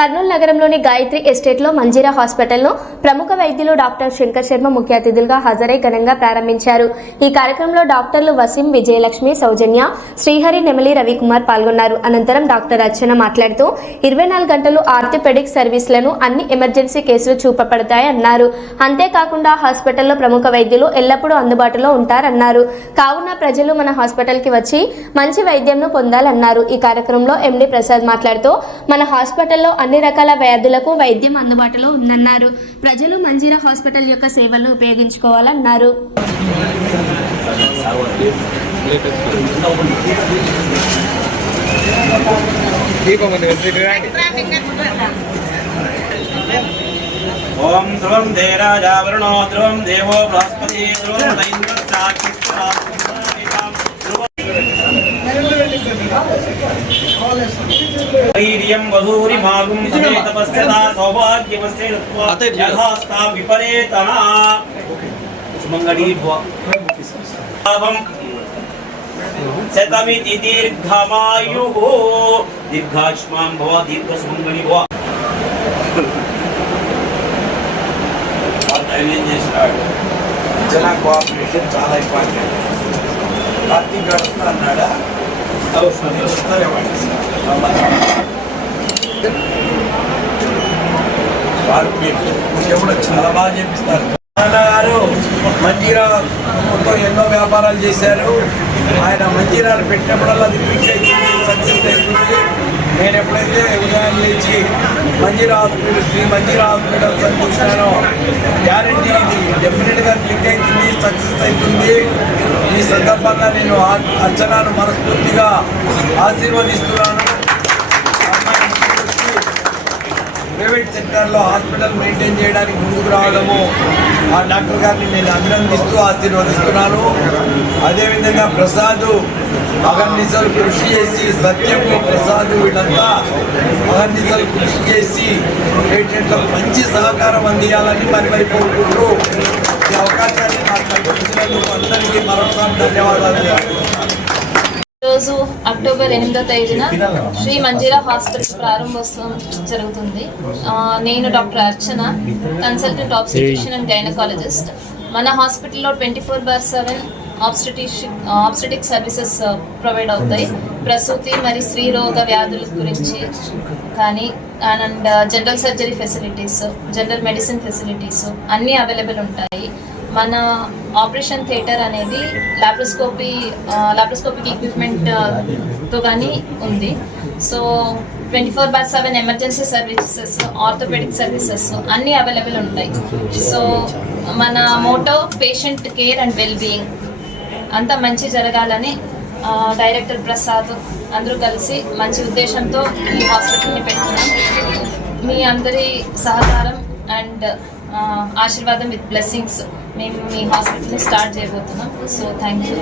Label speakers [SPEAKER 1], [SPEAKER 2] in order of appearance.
[SPEAKER 1] కర్నూలు నగరంలోని గాయత్రి ఎస్టేట్లో మంజీరా హాస్పిటల్ను ప్రముఖ వైద్యులు డాక్టర్ శంకర్ శర్మ ముఖ్య అతిథులుగా హాజరై ఘనంగా ప్రారంభించారు. ఈ కార్యక్రమంలో డాక్టర్లు వసీం విజయలక్ష్మి సౌజన్య శ్రీహరి నెమలి రవికుమార్ పాల్గొన్నారు. అనంతరం డాక్టర్ అర్చన మాట్లాడుతూ ఇరవై నాలుగు గంటలు ఆర్థోపెడిక్ సర్వీసులను అన్ని ఎమర్జెన్సీ కేసులు చూపబడతాయన్నారు అంతేకాకుండా హాస్పిటల్లో ప్రముఖ వైద్యులు ఎల్లప్పుడూ అందుబాటులో ఉంటారన్నారు. కావున ప్రజలు మన హాస్పిటల్కి వచ్చి మంచి వైద్యంను పొందాలన్నారు. ఈ కార్యక్రమంలో ఎండి ప్రసాద్ మాట్లాడుతూ మన హాస్పిటల్లో అన్ని అన్ని రకాల వ్యాధులకు వైద్యం అందుబాటులో ఉందన్నారు. ప్రజలు మంజీరా హాస్పిటల్ యొక్క సేవలను ఉపయోగించుకోవాలన్నారు.
[SPEAKER 2] ఓం ధ్రువం ధీరాజా వరుణో ధ్రువం దేవో బృహస్పతి ధ్రువం సాక్షి వీర్యం వధూరి మాగుం సమేతపస్థితా సౌభాగ్యమస్తే యథాస్థా విపరేతనా సుమంగళీ భవం శతమితి దీర్ఘమాయు దీర్ఘాష్మాం భవ దీర్ఘసుమంగళి భవ ఆయన ఏం చేసినాడు జన కోఆపరేషన్ చాలా ఇంపార్టెంట్. కార్తీక్ గడుపుతా అన్నాడా నేను వస్తానేవాడిని వారు మీకు కూడా చాలా బాగా చేపిస్తారు గారు మంజీరా మొత్తం ఎన్నో వ్యాపారాలు చేశారు ఆయన మంజీరాలు పెట్టినప్పుడల్లా అది క్లిక్ అవుతుంది సక్సెస్ అవుతుంది నేను ఎప్పుడైతే ఉదయం లేచి మంజీరా హాస్పిటల్ శ్రీ మంజీరా హాస్పిటల్ అని గ్యారంటీ ఇది డెఫినెట్గా క్లిక్ అవుతుంది సక్సెస్ అవుతుంది ఈ సందర్భంగా నేను అర్చనను మనస్ఫూర్తిగా ఆశీర్వదిస్తున్నాను. ప్రైవేట్ సెక్టర్లో హాస్పిటల్ మెయింటైన్ చేయడానికి ముందుకు రావడము. ఆ డాక్టర్ గారిని నేను అభినందిస్తూ ఆశీర్వదిస్తున్నాను. అదేవిధంగా ప్రసాద్ అగర్నిసలు కృషి చేసి సత్యము ప్రసాద్ వీళ్ళంతా అగర్నిసలు కృషి చేసి పేషెంట్లకు మంచి సహకారం అందియాలని మరి మరి కోరుకుంటూ ఈ ఈరోజు
[SPEAKER 3] రోజు అక్టోబర్ ఎనిమిదో తేదీన శ్రీ మంజీరా హాస్పిటల్ ప్రారంభోత్సవం జరుగుతుంది. నేను doctor Archana consultant obstetrician and gynaecologist. మన హాస్పిటల్లో twenty four bar seven ఆబ్స్టిటిషిక్ obstetric services provide అవుతాయి. ప్రసూతి మరి స్త్రీ రోగ వ్యాధుల గురించి కానీ and general surgery facilities general medicine facilities అన్నీ అవైలబుల్ ఉంటాయి. మన ఆపరేషన్ థియేటర్ అనేది లాప్రోస్కోపీ లాప్రోస్కోపిక్ ఎక్విప్మెంట్తో కానీ ఉంది. So twenty four bar seven emergency services orthopaedic services అన్నీ అవైలబుల్ ఉంటాయి. సో మన motto patient care and well being అంతా మంచి జరగాలని డైరెక్టర్ ప్రసాద్ అందరూ కలిసి మంచి ఉద్దేశంతో ఈ హాస్పిటల్ని పెట్టుకున్నాం మీ అందరి సహకారం అండ్ ఆశీర్వాదం విత్ బ్లెస్సింగ్స్ మేము మీ హాస్పిటల్ని స్టార్ట్ చేయబోతున్నాం. So thank you